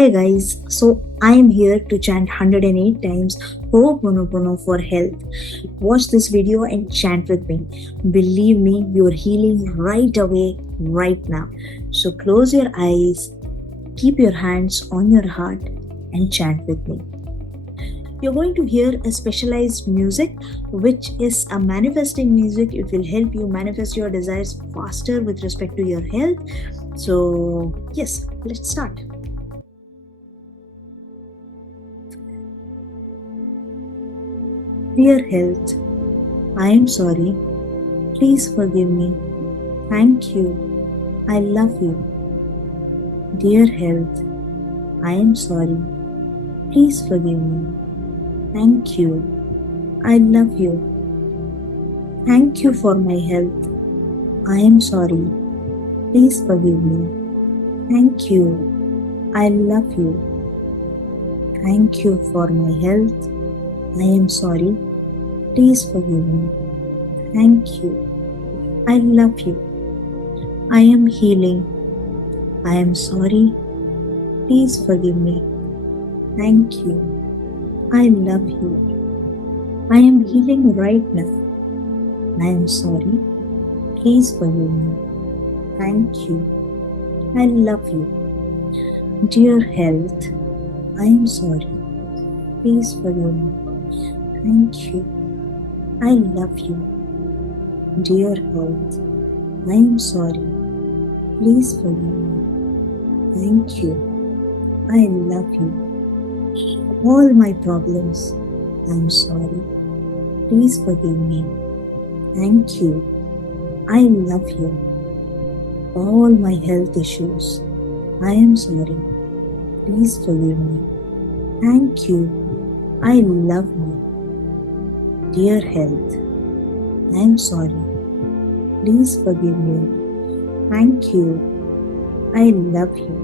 Hi guys, so I am here to chant 108 times Ho'oponopono for health. Watch this video and chant with me. Believe me, you're healing right away, right now. So close your eyes, keep your hands on your heart, and chant with me. You're going to hear a specialized music, which is a manifesting music. It will help you manifest your desires faster with respect to your health. So, yes, let's start. Dear health, I am sorry. Please forgive me. Thank you. I love you. Dear health, I am sorry. Please forgive me. Thank you. I love you. Thank you for my health. I am sorry. Please forgive me. Thank you. I love you. Thank you for my health. I am sorry. Please forgive me. Thank you. I love you. I am healing. I am sorry. Please forgive me. Thank you. I love you. I am healing right now. I am sorry. Please forgive me. Thank you. I love you. Dear health, I am sorry. Please forgive me. Thank you. I love you. Dear health, I am sorry. Please forgive me. Thank you. I love you. All my problems, I am sorry. Please forgive me. Thank you. I love you. All my health issues, I am sorry. Please forgive me. Thank you. I love you. Dear health, I am sorry. Please forgive me. Thank you. I love you.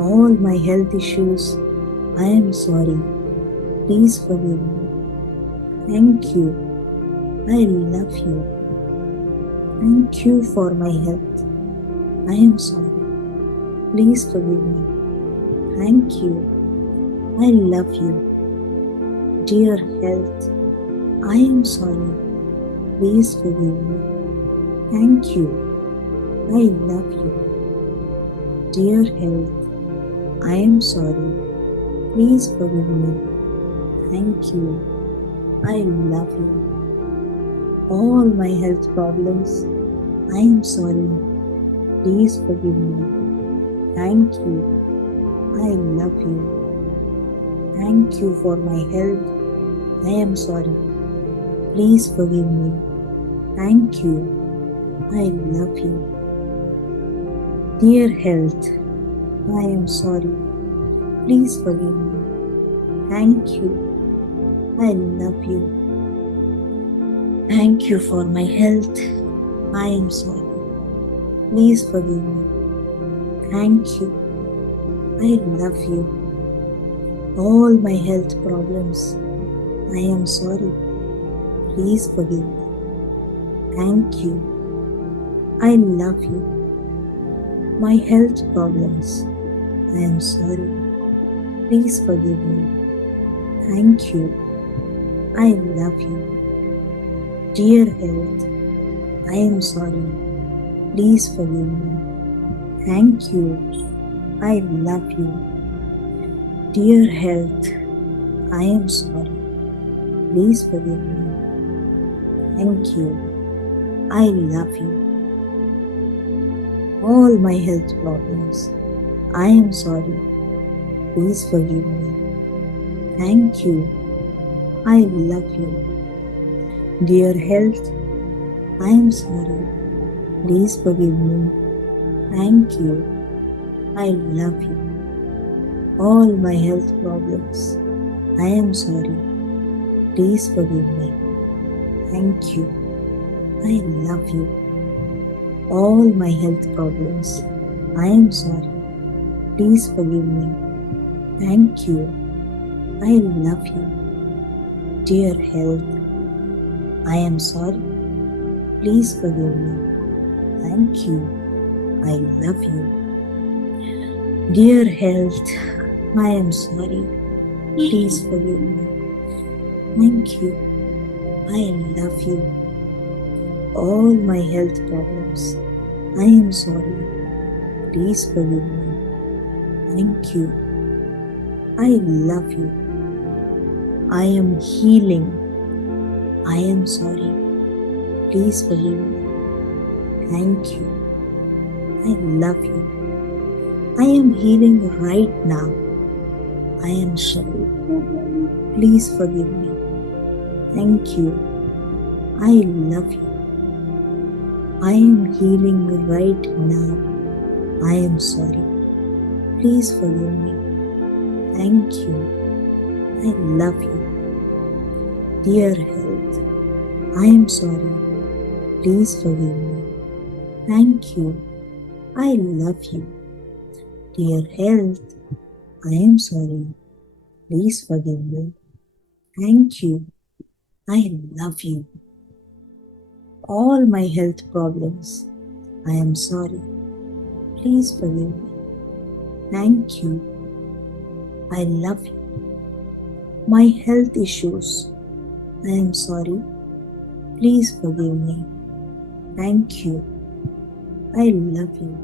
All my health issues, I am sorry. Please forgive me. Thank you. I love you. Thank you for my health. I am sorry. Please forgive me. Thank you. I love you. Dear health, I am sorry. Please forgive me. Thank you. I love you. Dear health, I am sorry. Please forgive me. Thank you. I love you. All my health problems, I am sorry. Please forgive me. Thank you. I love you. Thank you for my health. I am sorry. Please forgive me. Thank you. I love you. Dear health, I am sorry. Please forgive me. Thank you. I love you. Thank you for my health. I am sorry. Please forgive me. Thank you. I love you. All my health problems, I am sorry. Please forgive me. Thank you. I love you. My health problems, I am sorry. Please forgive me. Thank you. I love you. Dear health, I am sorry. Please forgive me. Thank you. I love you. Dear health, I am sorry. Please forgive me. Thank you. I love you. All my health problems, I am sorry. Please forgive me. Thank you. I love you. Dear health, I am sorry. Please forgive me. Thank you. I love you. All my health problems, I am sorry. Please forgive me. Thank you. I love you. All my health problems, I am sorry. Please forgive me. Thank you. I love you. Dear health, I am sorry. Please forgive me. Thank you. I love you. Dear health, I am sorry. Please forgive me. Thank you. I love you. All my health problems. I am sorry. Please forgive me. Thank you. I love you. I am healing. I am sorry. Please forgive me. Thank you. I love you. I am healing right now. I am sorry. Please forgive me. Thank you. I love you. I am healing right now. I am sorry. Please forgive me. Thank you. I love you. Dear health, I am sorry. Please forgive me. Thank you. I love you. Dear health, I am sorry. Please forgive me. Thank you. I love you. All my health problems. I am sorry. Please forgive me. Thank you. I love you. My health issues. I am sorry. Please forgive me. Thank you. I love you.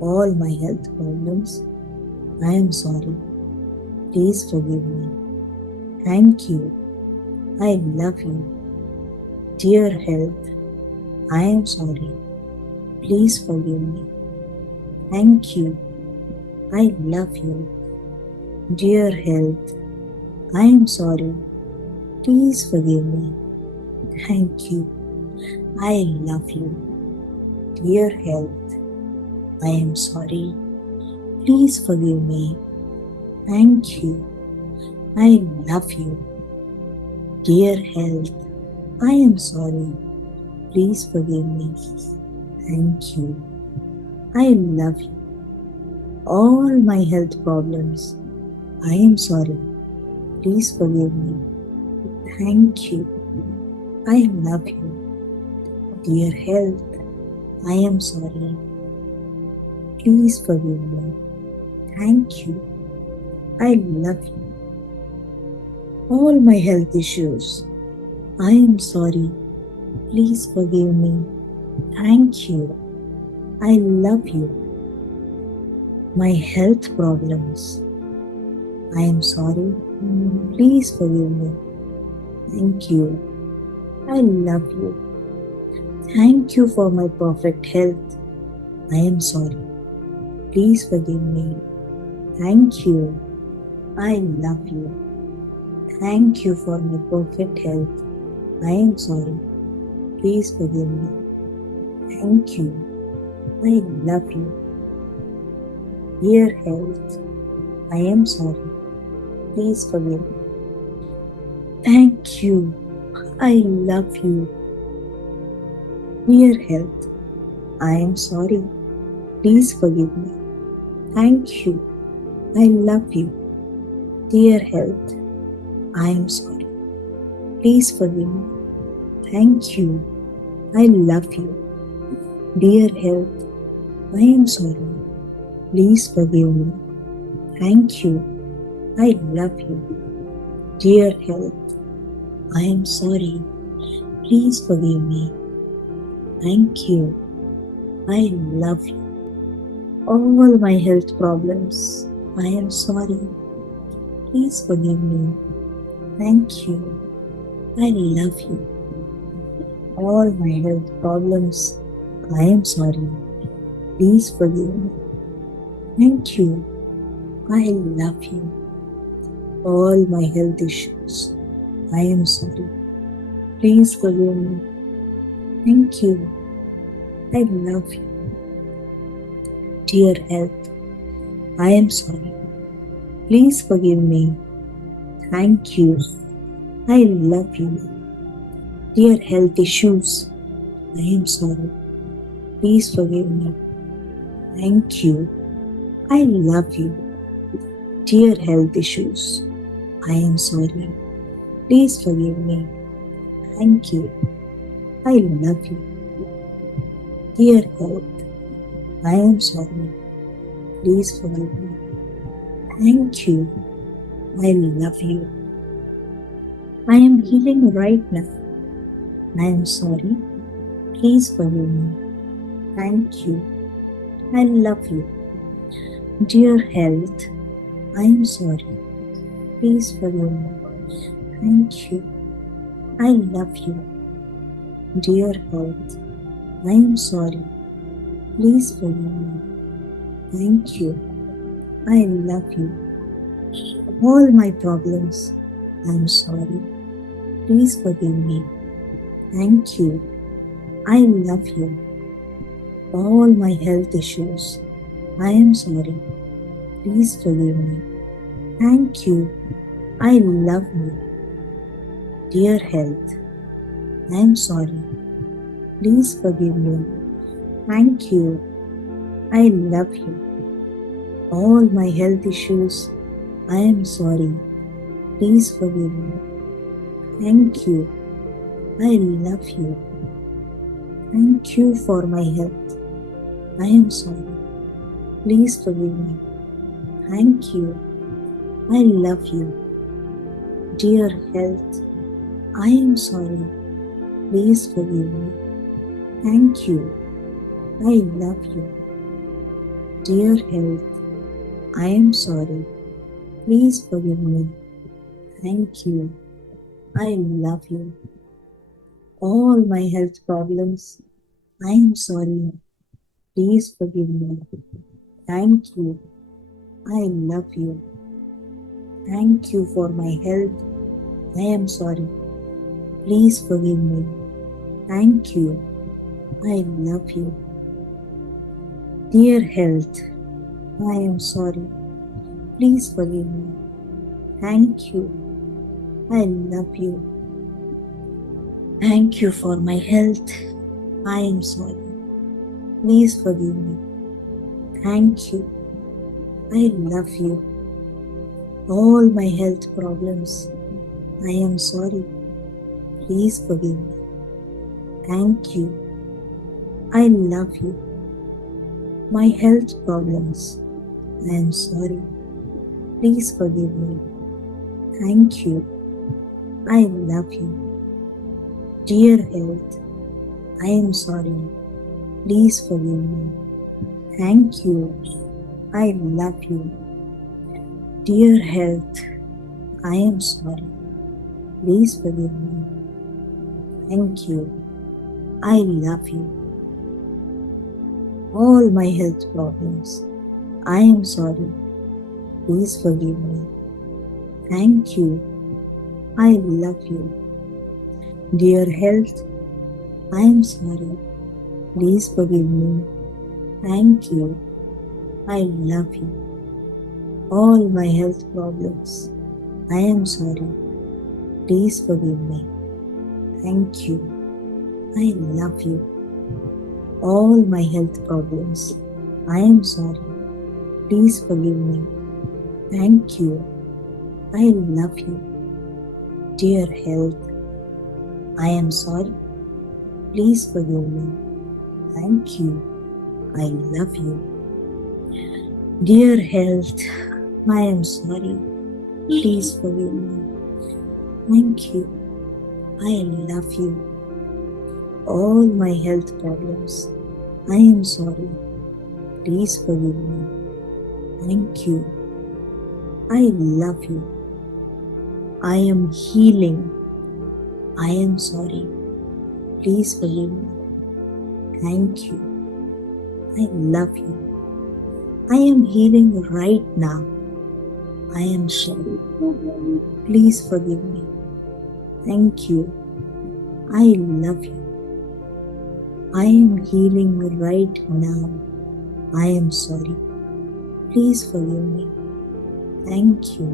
All my health problems. I am sorry. Please forgive me. Thank you. I love you. Dear health, I am sorry. Please forgive me. Thank you. I love you. Dear health, I am sorry. Please forgive me. Thank you. I love you. Dear health, I am sorry. Please forgive me. Thank you. I love you. Dear health, I am sorry. Please forgive me. Thank you. I love you. All my health problems. I am sorry. Please forgive me. Thank you. I love you. Dear health, I am sorry. Please forgive me. Thank you. I love you. All my health issues. I am sorry. Please forgive me. Thank you. I love you. My health problems. I am sorry. Please forgive me. Thank you. I love you. Thank you for my perfect health. I am sorry. Please forgive me. Thank you. I love you. Thank you for my perfect health. I am sorry. Please forgive me. Thank you. I love you. Dear health, I am sorry. Please forgive me. Thank you. I love you. Dear health, I am sorry. Please forgive me. Thank you. I love you. Dear health, I am sorry. Please forgive me. Thank you. I love you. Dear health, I am sorry. Please forgive me. Thank you. I love you. Dear health, I am sorry. Please forgive me. Thank you. I love you. All my health problems. I am sorry. Please forgive me. Thank you. I love you. All my health problems. I am sorry. Please forgive me. Thank you. I love you. All my health issues. I am sorry. Please forgive me. Thank you. I love you. Dear health, I am sorry. Please forgive me. Thank you. I love you. Dear health issues, I am sorry. Please forgive me. Thank you. I love you. Dear health issues, I am sorry. Please forgive me. Thank you. I love you. Dear health, I am sorry. Please forgive me. Thank you. I love you. I am healing right now. I am sorry. Please forgive me. Thank you. I love you. Dear health, I am sorry. Please forgive me. Thank you. I love you. Dear health, I am sorry. Please forgive me. Thank you. I love you. All my problems, I am sorry. Please forgive me. Thank you. I love you. All my health issues, I am sorry. Please forgive me. Thank you. I love you. Dear health, I am sorry. Please forgive me. Thank you. I love you. All my health issues, I am sorry. Please forgive me. Thank you. I love you. Thank you for my health. I am sorry. Please forgive me. Thank you. I love you. Dear health, I am sorry. Please forgive me. Thank you. I love you. Dear health, I am sorry. Please forgive me. Thank you. I love you. All my health problems, I am sorry. Please forgive me. Thank you. I love you. Thank you for my health. I am sorry. Please forgive me. Thank you. I love you. Dear health, I am sorry. Please forgive me. Thank you. I love you. Thank you for my health. I am sorry. Please forgive me. Thank you. I love you. All my health problems, I am sorry. Please forgive me. Thank you. I love you. My health problems, I am sorry. Please forgive me. Thank you. I love you. Dear health, I am sorry. Please forgive me. Thank you. I love you. Dear health, I am sorry. Please forgive me. Thank you. I love you. All my health problems, I am sorry. Please forgive me. Thank you. I love you. Dear health, I am sorry. Please forgive me. Thank you. I love you. All my health problems, I am sorry. Please forgive me. Thank you. I love you. All my health problems, I am sorry. Please forgive me. Thank you. I love you. Dear health, I am sorry. Please forgive me. Thank you. I love you. Dear health, I am sorry. Please forgive me. Thank you. I love you. All my health problems, I am sorry. Please forgive me. Thank you. I love you. I am healing. I am sorry. Please forgive me. Thank you. I love you. I am healing right now. I am sorry. Please forgive me. Thank you. I love you. I am healing right now. I am sorry. Please forgive me. Thank you.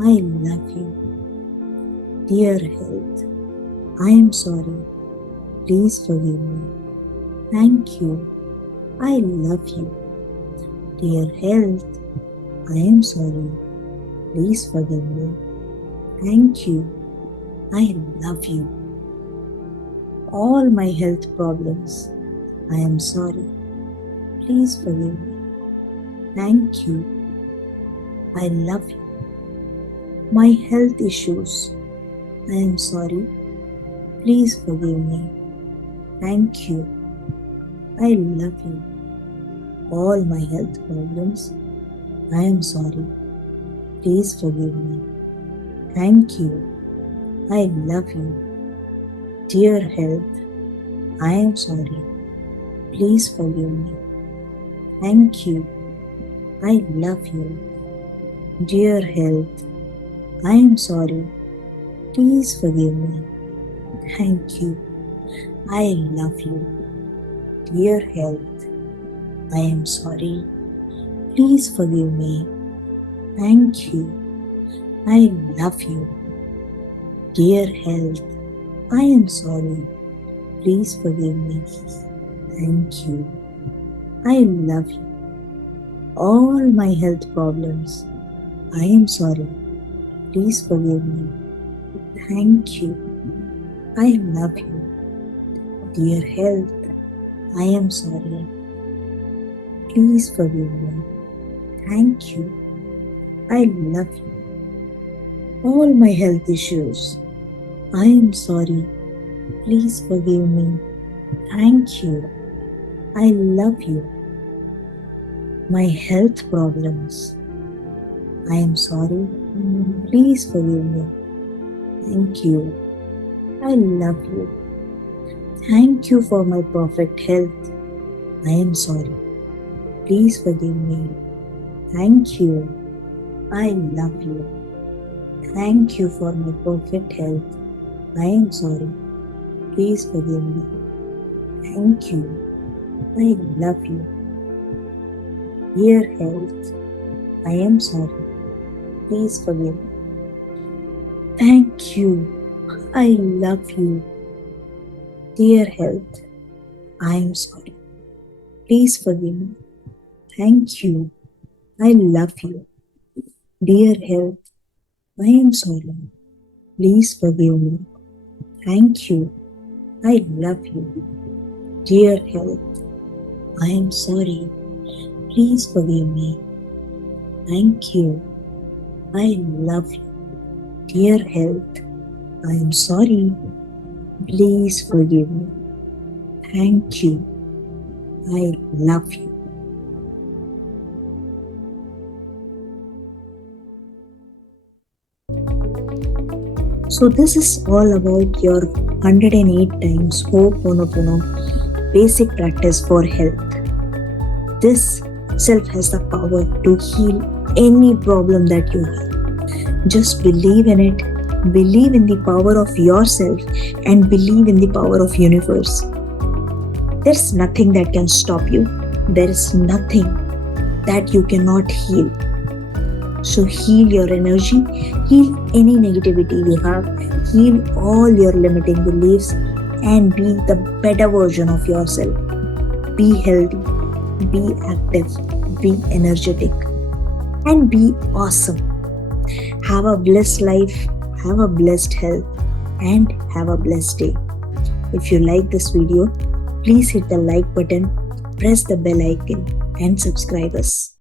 I love you. Dear health, I am sorry. Please forgive me. Thank you. I love you. Dear health, I am sorry. Please forgive me. Thank you. I love you. All my health problems, I am sorry. Please forgive me. Thank you. I love you. My health issues. I am sorry. Please forgive me. Thank you. I love you. All my health problems. I am sorry. Please forgive me. Thank you. I love you. Dear health, I am sorry. Please forgive me. Thank you. I love you. Dear health, I am sorry. Please forgive me. Thank you. I love you. Dear health, I am sorry. Please forgive me. Thank you. I love you. Dear health, I am sorry. Please forgive me. Thank you. I love you. All my health problems. I am sorry. Please forgive me. Thank you. I love you. Dear health, I am sorry. Please forgive me. Thank you. I love you. All my health issues. I am sorry. Please forgive me. Thank you. I love you. My health problems. I am sorry. Please forgive me. Thank you. I love you. Thank you for my perfect health. I am sorry. Please forgive me. Thank you. I love you. Thank you for my perfect health. I am sorry. Please forgive me. Thank you. I love you. Dear health, I am sorry. Please forgive me. Thank you. I love you. Dear health, I am sorry. Please forgive me. Thank you. I love you. Dear health, I am sorry. Please forgive me. Thank you. I love you. Dear health, I am sorry. Please forgive me. Thank you. I love you. Dear health, I am sorry. Please forgive me. Thank you. I love you. So this is all about your 108 times Ho'oponopono basic practice for health. This itself has the power to heal any problem that you have. Just believe in it, believe in the power of yourself, and believe in the power of universe. There's nothing that can stop you. There is nothing that you cannot heal. So heal your energy, heal any negativity you have, heal all your limiting beliefs, and be the better version of yourself. Be healthy, be active, be energetic, and be awesome. Have a blessed life, have a blessed health, and have a blessed day. If you like this video, please hit the like button, press the bell icon, and subscribe us.